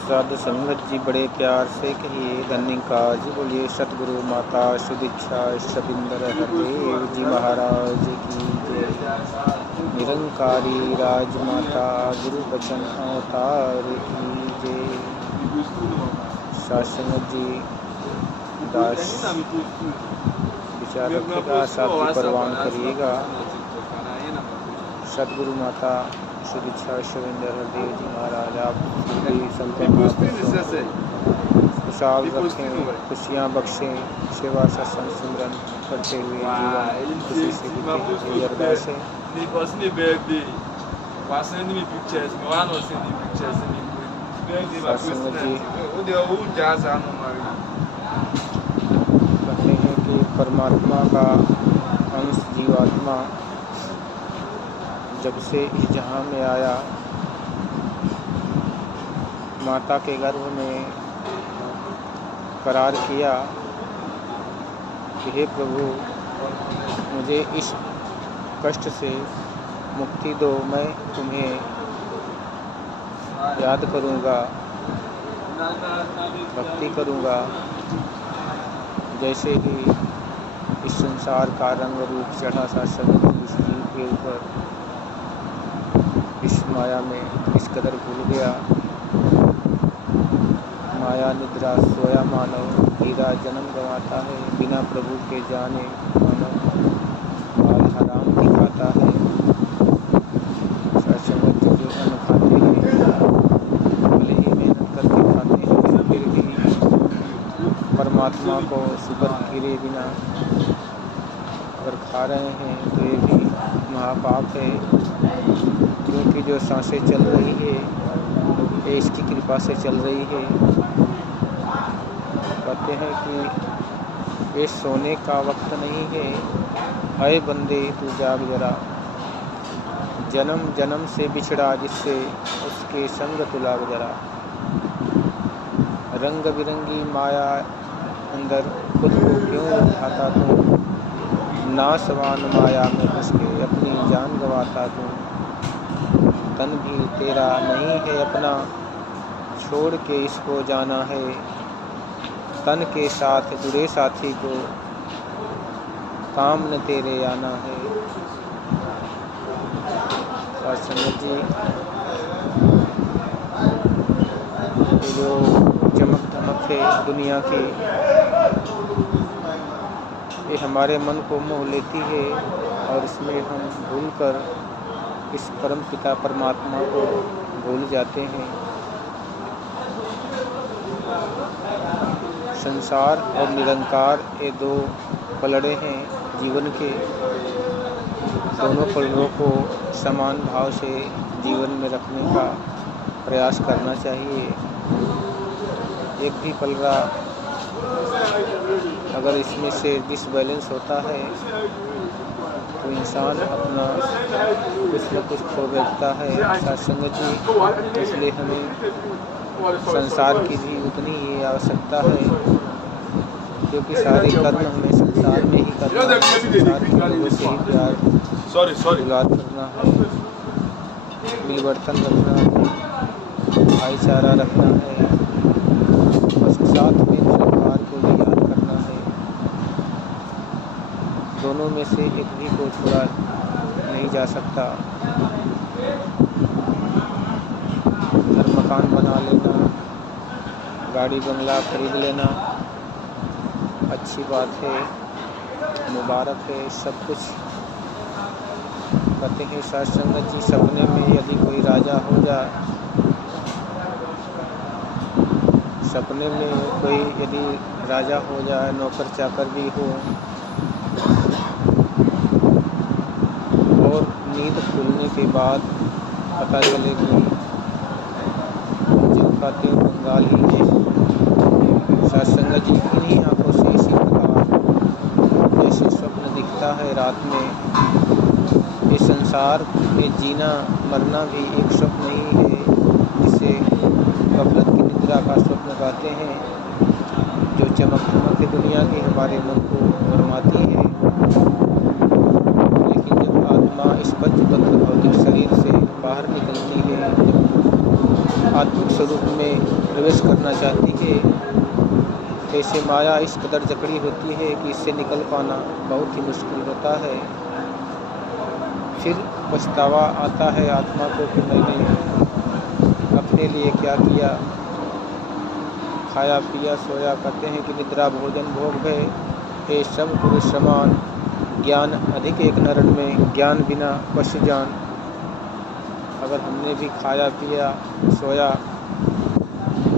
साधु संगत जी बड़े प्यार से कहिए धन्य काज बोलिए सतगुरु माता सुदीक्षा शबिंदर हरदेव जी महाराज की जय। निरंकारी राजमाता गुरु बचन अवतार की जय। सासंगत जी दास विचार रखिएगा, साथी परवान करिएगा। सतगुरु माता सुदीक्षा शविंदर हरदेव जी महाराज आप खुशहाल रखें, खुशियाँ बख्शें, सेवा सत्संग सिमरन करते हुए जीवन खुशी से बीते, यही अरदास है। सत्संग जी कहते हैं कि परमात्मा का अंश जीवात्मा जब से इस जहाँ में आया, माता के गर्भ में करार किया कि हे प्रभु मुझे इस कष्ट से मुक्ति दो, मैं तुम्हें याद करूँगा, भक्ति करूँगा। जैसे ही इस संसार का रंग रूप चढ़ा सा सभी इस जीव के ऊपर, इस माया में इस कदर भूल गया। माया निद्रा सोया मानव, हीरा जन्म गंवाता है, बिना प्रभु के जाने मानव हाल हराम दिखाता है। सत्संग जो अन्न खाते हैं, भले ही मेहनत करके खाते हैं, फिर भी परमात्मा को शुक्र किए बिना अगर खा रहे हैं तो ये भी महापाप है, क्योंकि जो सांसें चल रही है ये इसकी कृपा से चल रही है। कहते हैं कि ये सोने का वक्त नहीं है, हाय बंदे तू जाग जरा, जन्म जन्म से बिछड़ा जिससे उसके संग तू लाग जरा। रंग बिरंगी माया अंदर खुद को क्यों उठाता तू, नासवान माया में घुस के अपनी जान गंवाता तू। तन भी तेरा नहीं है अपना, छोड़ के इसको जाना है, तन के साथ जुड़े साथी को काम न तेरे आना है। सत्संग जी ये जो चमक धमक है दुनिया की, ये हमारे मन को मोह लेती है और इसमें हम भूलकर इस परम पिता परमात्मा को भूल जाते हैं। संसार और निरंकार ये दो पलड़े हैं जीवन के, दोनों पलड़ों को समान भाव से जीवन में रखने का प्रयास करना चाहिए। एक भी पलड़ा अगर इसमें से डिसबैलेंस होता है तो इंसान अपना कुछ न कुछ खो बैठता है। सत्संग जी इसलिए हमें संसार की भी उतनी ही आवश्यकता है, क्योंकि सारे कर्म हमें संसार में ही करना है, संसार के लोगों से ही प्यार दुलार करना है, मिलवर्तन रखना है, भाईचारा रखना है, बस साथ में संसार को भी याद करना है। दोनों में से एक भी को छोड़ा नहीं जा सकता। घर मकान बना लेना, गाड़ी बंगला खरीद लेना अच्छी बात है, मुबारक है, सब कुछ। कहते हैं सत्संग जी सपने में यदि कोई राजा हो जाए, सपने में कोई यदि राजा हो जाए, नौकर चाकर भी हो और नींद खुलने के बाद पता चलेगी जो खाते बंगाल ही में। सत्संग जी इन्हीं आँखों से इसी प्रकार जैसे स्वप्न दिखता है रात में, इस संसार में जीना मरना भी एक स्वप्न ही है, जिसे गफलत की निद्रा का स्वप्न कहते हैं, जो चमक धमक की दुनिया की हमारे मन को भरमाती है। लेकिन जब आत्मा इस पंचतंत्र भौतिक शरीर से बाहर निकलती है, जब आत्मिक स्वरूप में प्रवेश करना चाहती है, जैसे माया इस कदर जकड़ी होती है कि इससे निकल पाना बहुत ही मुश्किल होता है। फिर पछतावा आता है आत्मा को कि मैंने अपने लिए क्या किया, खाया पिया सोया। कहते हैं कि निद्रा भोजन भोग भय ये सब पुरुष समान, ज्ञान अधिक एक नरण में, ज्ञान बिना पशु जान। अगर हमने भी खाया पिया सोया,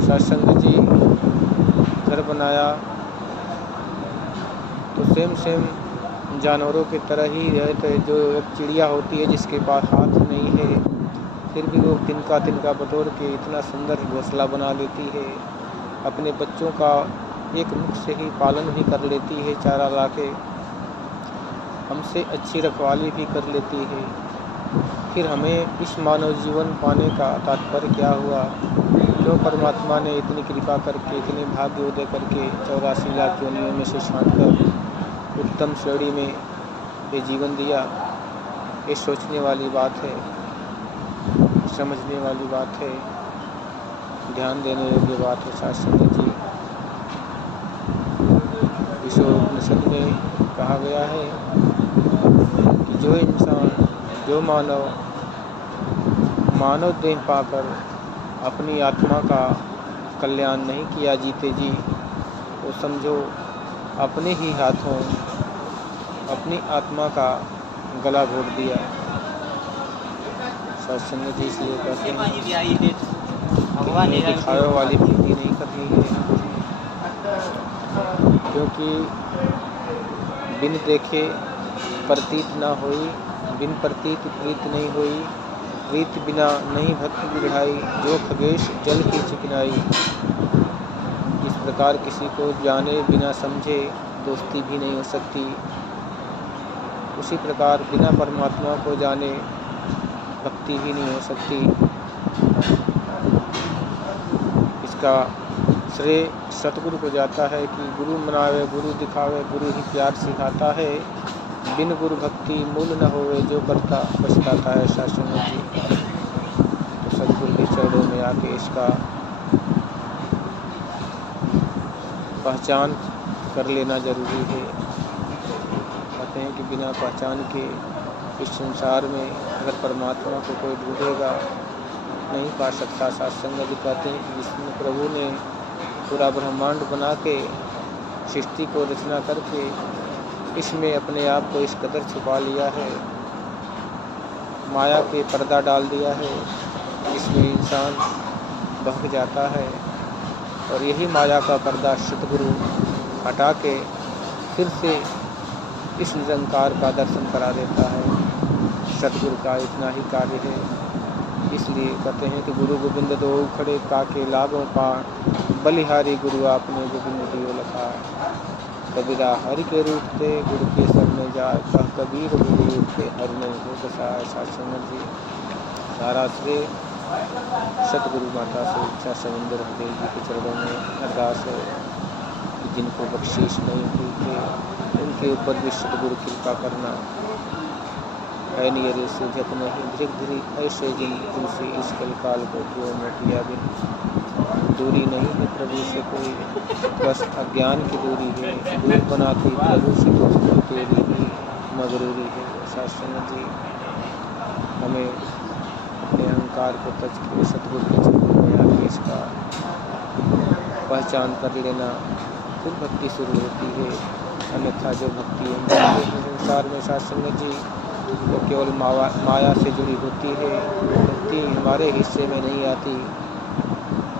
सत्संग जी घर बनाया, तो सेम जानवरों की तरह ही रहते। जो एक चिड़िया होती है जिसके पास हाथ नहीं है, फिर भी वो तिनका बटोर के इतना सुंदर घोंसला बना लेती है। अपने बच्चों का एक मुख से ही पालन भी कर लेती है, चारा लाके हमसे अच्छी रखवाली भी कर लेती है। फिर हमें इस मानव जीवन पाने का तात्पर्य क्या हुआ? क्यों परमात्मा ने इतनी कृपा करके, इतने भाग्योदय करके 84 लाख योनियों में से छांटकर उत्तम श्रेणी में ये जीवन दिया? ये सोचने वाली बात है, समझने वाली बात है, ध्यान देने योग्य बात है। शास्त्र जी उपनिषद में कहा गया है कि जो इंसान, जो मानव देह पाकर अपनी आत्मा का कल्याण नहीं किया जीते जी, वो समझो अपने ही हाथों अपनी आत्मा का गला घोट दिया। सत्संग जी इसलिए कहते हैं कि दिखावे वाली भक्ति नहीं करनी है, क्योंकि बिन देखे प्रतीत ना होई, बिन प्रतीत प्रीत नहीं होई, प्रीत बिना नहीं भक्ति बिढ़ाई, जो खगेश जल की चिकनाई। इस प्रकार किसी को जाने बिना समझे दोस्ती भी नहीं हो सकती, उसी प्रकार बिना परमात्मा को जाने भक्ति भी नहीं हो सकती। इसका श्रेय सतगुरु को जाता है कि गुरु मनावे गुरु दिखावे, गुरु ही प्यार सिखाता है। बिन गुरु भक्ति मूल न होवे, जो करता पछताता है। शास्त्रों जी तो सतगुरु के चरणों में आके इसका पहचान कर लेना जरूरी है। कहते हैं कि बिना पहचान के इस संसार में अगर परमात्मा को कोई ढूंढेगा नहीं पा सकता। सत्संग जी कहते हैं कि जिसमें प्रभु ने पूरा ब्रह्मांड बना के सृष्टि को रचना करके इसमें अपने आप को इस कदर छुपा लिया है, माया के पर्दा डाल दिया है, इसमें इंसान बहक जाता है। और यही माया का पर्दा सतगुरु हटा के फिर से इस निरंकार का दर्शन करा देता है। सतगुरु का इतना ही कार्य है। इसलिए कहते हैं कि गुरु गोविंद दो खड़े काके लागों पार, बलिहारी गुरु आपने गोविंद दियो लखा। कबीरा हरि के रूप थे गुरु के शरण में जाए, कह कबीर गुरु रूप के हरि ने हो बसाए। सत्संग जी सारा श्रेय सतगुरु माता से इच्छा समुंदर हरदेव जी के चरणों में अरदास है कि जिनको बख्शीश नहीं हुई थे उनके ऊपर भी सतगुरु कृपा करना। नियरे से जप नहीं धीरे धीरे ऐसे जिन तुलसी इस कल काल को क्यों मटिया बिन। दूरी नहीं है प्रभु से कोई, बस अज्ञान की दूरी है, दूर बनाती प्रभु से दोस्ती तेरी ही मगरूरी है। शास्त्र जी हमें अपने अहंकार को तज के सतगुरु के चरणों में आके इसका पहचान कर लेना, फिर भक्ति शुरू होती है। अन्यथा जो भक्ति है संसार में शास्त्र जी तो केवल माया से जुड़ी होती है, भक्ति हमारे हिस्से में नहीं आती,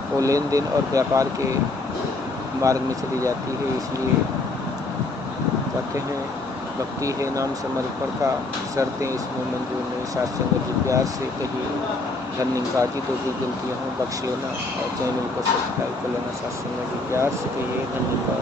वो लेन देन और व्यापार के मार्ग में चली जाती है। इसलिए कहते हैं भक्ति है नाम समर्पण का, शर्तें इसमें मंजूर नहीं। शास्त्र जी प्यार से कहिए धन्य काटी तो जो गलतियाँ हों बख्श लेना और चैनल को सब्सक्राइब कर लेना। शास्त्र जी प्यार से कहिए धन्य।